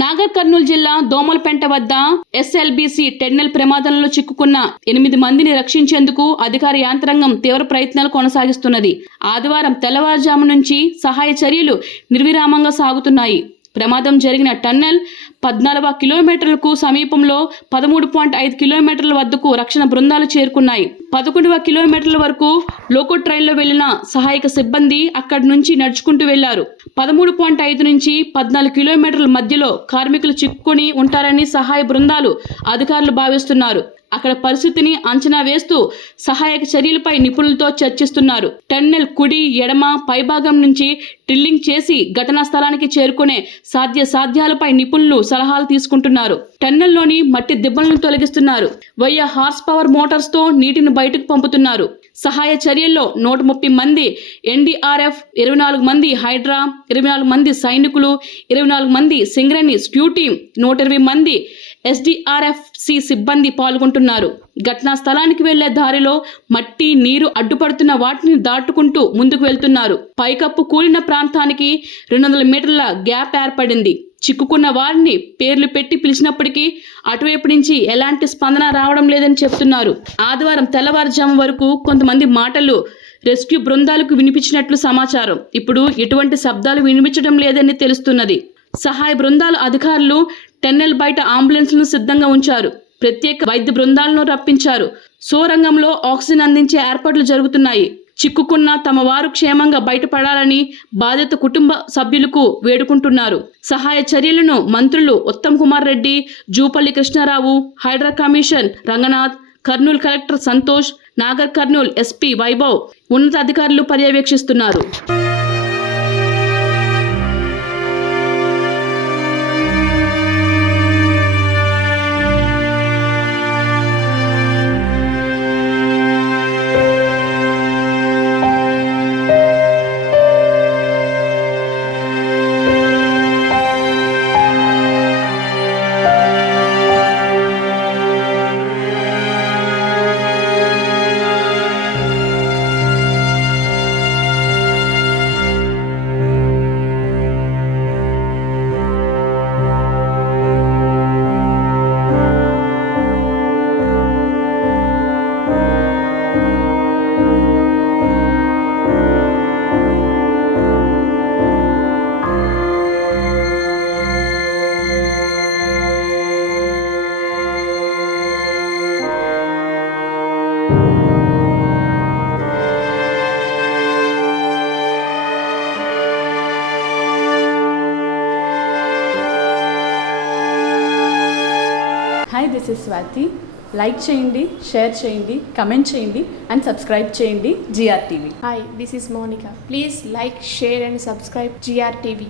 నాగర్ కర్నూలు జిల్లా దోమలపెంట వద్ద SLBC tunnel ప్రమాదంలో చిక్కుకున్న 8 మందిని రక్షించేందుకు అధికార యంత్రాంగం తీవ్ర ప్రయత్నాలు కొనసాగిస్తున్నది. ఆదివారం తెల్లవారుజాము నుంచి సహాయ చర్యలు నిర్విరామంగా సాగుతున్నాయి. ప్రమాదం జరిగిన టన్నెల్ 14 కిలోమీటర్లకు సమీపంలో 13.5 కిలోమీటర్ల వద్దకు రక్షణ బృందాలు చేరుకున్నాయి. 11వ కిలోమీటర్ల వరకు లోకో ట్రైన్లో వెళ్లిన సహాయక సిబ్బంది అక్కడి నుంచి నడుచుకుంటూ వెళ్లారు. 13.5 నుంచి 14 కిలోమీటర్ల మధ్యలో కార్మికులు చిక్కుకొని ఉంటారని సహాయ బృందాలు అధికారులు భావిస్తున్నారు. అక్కడ పరిస్థితిని అంచనా వేస్తూ సహాయక చర్యలపై నిపుణులతో చర్చిస్తున్నారు. టన్నెల్ కుడి, ఎడమ, పైభాగం నుంచి డ్రిల్లింగ్ చేసి ఘటనా స్థలానికి చేరుకునే సాధ్యాలపై నిపుణులు సలహాలు తీసుకుంటున్నారు. టన్నెల్లోని మట్టి దిబ్బలను తొలగిస్తున్నారు. 1000 హార్స్ పవర్ మోటార్స్ తో నీటిని బయటకు పంపుతున్నారు. సహాయ చర్యల్లో 130 మంది ఎన్డీఆర్ఎఫ్, 24 మంది హైడ్రా, 24 మంది సైనికులు, 24 మంది సింగరేణి స్క్యూ టీం, 120 మంది ఎస్డీఆర్ఎఫ్సి సిబ్బంది పాల్గొంటున్నారు. ఘటనా స్థలానికి వెళ్లే దారిలో మట్టి, నీరు అడ్డుపడుతున్న వాటిని దాటుకుంటూ ముందుకు వెళ్తున్నారు. పైకప్పు కూలిన ప్రాంతానికి 200 మీటర్ల గ్యాప్ ఏర్పడింది. చిక్కుకున్న వారిని పేర్లు పెట్టి పిలిచినప్పటికీ అటువైపు నుంచి ఎలాంటి స్పందన రావడం లేదని చెప్తున్నారు. ఆదివారం తెల్లవారుజాము వరకు కొంతమంది మాటలు రెస్క్యూ బృందాలకు వినిపించినట్లు సమాచారం. ఇప్పుడు ఎటువంటి శబ్దాలు వినిపించడం లేదని తెలుస్తున్నది. సహాయ బృందాల అధికారులు టన్నెల్ బయట అంబులెన్స్లను సిద్ధంగా ఉంచారు. ప్రత్యేక వైద్య బృందాలను రప్పించారు. సోరంగంలో ఆక్సిజన్ అందించే ఏర్పాట్లు జరుగుతున్నాయి. చిక్కుకున్న తమ వారు క్షేమంగా బయటపడాలని బాధిత కుటుంబ సభ్యులకు వేడుకుంటున్నారు. సహాయ చర్యలను మంత్రులు Uttam Kumar Reddy, Jupally Krishnarao, HYDRAA commission Ranganath, Kurnool collector Santosh, Nagar Kurnool SP Vaibhav ఉన్నతాధికారులు పర్యవేక్షిస్తున్నారు. Hi, this is Swathi. Like చేయండి, షేర్ చేయండి, కమెంట్ చేయండి అండ్ సబ్స్క్రైబ్ చేయండి GR TV. Hi, this is Monica. Please like, share and subscribe GR TV.